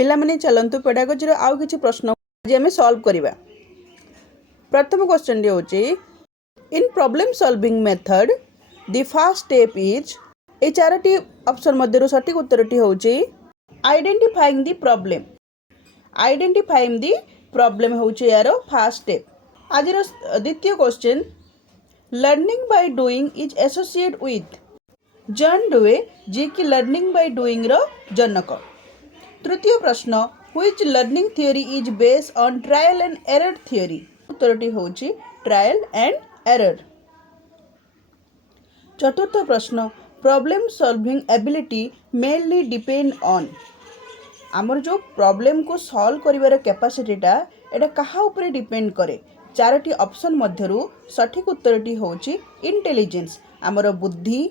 पिलामाने चलंतु pedagogy आउ किछि प्रश्न जे हमें सॉल्व करिबा। प्रथम क्वेश्चन होची in problem solving method the first step is a चारोटी ऑप्शन मध्यरु सठिक उत्तरटी होची identifying the problem. Identifying the problem होची यारो फर्स्ट स्टेप। आज द्वितीय question learning by doing is associate with John Dewey ji की लर्निंग बाय डूइंग रो जनक। तृतीय प्रश्न which learning theory is based on trial and error theory. उत्तरटी होची ट्रायल एंड एरर। चतुर्थ प्रश्न problem solving ability mainly depend on. आमर जो प्रॉब्लम को सॉल्व करिवार कैपेसिटीटा एटा कहा ऊपर डिपेंड करे। चारोटी ऑप्शन मध्यरु सठिक उत्तरटी होची इंटेलिजेंस। आमर बुद्धि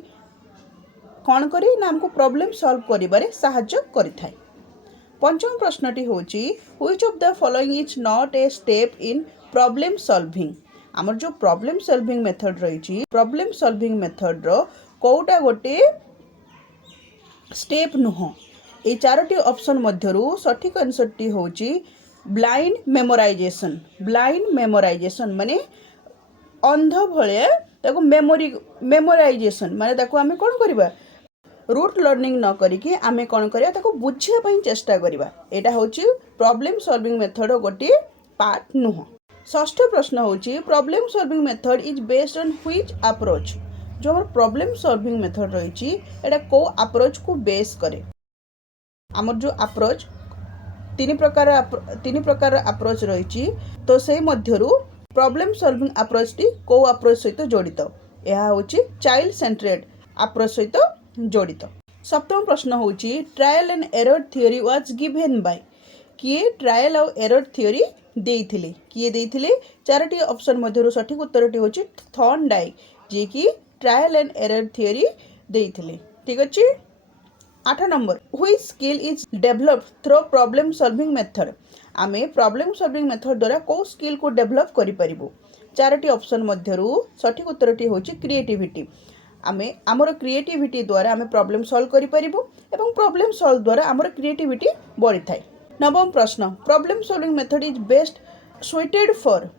कौन करे ना हमको प्रॉब्लम सॉल्व करिबारे सहायता करिथाय। पंचम प्रश्नटी होची which of the following is not a step in problem solving. आमर जो प्रॉब्लम सॉल्विंग मेथड रही प्रॉब्लम सॉल्विंग मेथड रो कोटा गोटे स्टेप नुह। ये चारोटी ऑप्शन मध्यरु सठिक आंसरटी होची ब्लाइंड मेमोराइजेशन। ब्लाइंड मेमोराइजेशन माने अंध भले ताको मेमोराइजेशन माने ताको आमे कोन करबा रूट लर्निंग न करिकी आमे कोन करिया ताको बुझिया पई चेष्टा करिबा। एटा होची प्रॉब्लम सॉल्विंग मेथड गोटे पार्ट नुह। षष्ठ प्रश्न होची problem solving method is based on which approach. जो हमर प्रॉब्लम सॉल्विंग मेथड रही एटा को अप्रोच को बेस करे। हमर जो अप्रोच तीन प्रकार अप्रोच रही तो से मध्यरु प्रॉब्लम सॉल्विंग अप्रोच टी को अप्रोच सहित जड़ित। यह होची चाइल्ड सेंटर्ड अप्रोच सहित जड़ित। सप्तम प्रश्न होची trial and error theory was given by. किए ट्रायल और एरर थियोरी देइथिले किए देइथिले। चारोटी ऑप्शन मध्यरु सठिक उत्तरटी होची थॉर्नडाइक जे कि ट्रायल एंड एरर थियोरी देइथिले। ठीक अछि। 8 number which skill is developed through problem solving method. आमे प्रॉब्लम सॉल्विंग मेथड द्वारा को स्किल को डेवलप करि परिबो। चारोटी ऑप्शन मध्यरु सठिक उत्तरटी होची क्रिएटिविटी। आमे आमर क्रिएटिविटी द्वारा आमे प्रॉब्लम सॉल्व करि परिबो एवं प्रॉब्लम सॉल्व द्वारा आमर क्रिएटिविटी बढ़ी थाए। नवम प्रश्न problem solving method is best suited for.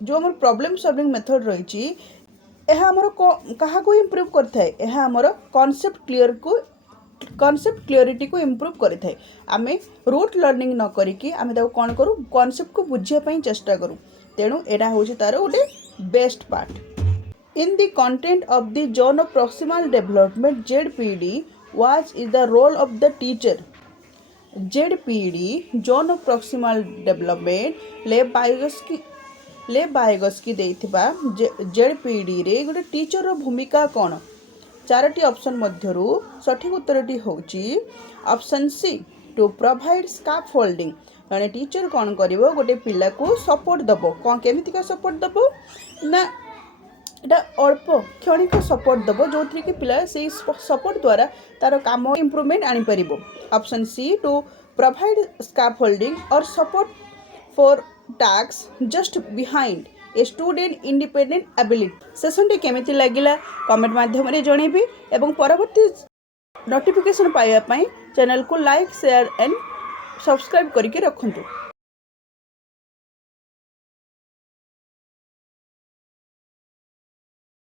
जो हमर प्रॉब्लम सॉल्विंग मेथड रही एहा हमर कहा को इंप्रूव करथाय। एहा हमर कॉन्सेप्ट क्लियरिटी को इंप्रूव करिथाय। आमे रूट लर्निंग न करिकी आमे ताको कोन करू कॉन्सेप्ट को बुझिया पई चेष्टा करू। तेणु एटा होची तार गोटे best part. In the content of the zone of proximal development ZPD what is the role of the teacher. ZPD zone of proximal development ले बायोगस्की देइथिबा ZPD रे गोटे टीचर रो भूमिका कोन। चारोटी ऑप्शन मध्यरु सठिक उत्तरटी होची option C to provide scaffolding. जने teacher कौन करिवो गोटे पिला को सपोर्ट दबो। कौन केमिति का सपोर्ट दबो ना एटा अल्प क्षणिक सपोर्ट दबो जो कि पिला से सपोर्ट द्वारा तार काम इंप्रूवमेंट आनी परिबो। Option C to provide scaffolding or support for task just behind a student independent ability. Session टी केमिति लागिला कमेंट माध्यम रे जणेबी एवं परवर्ती नोटिफिकेशन पाइबा पई चैनल को लाइक शेयर एंड सब्सक्राइब करके रखंतु।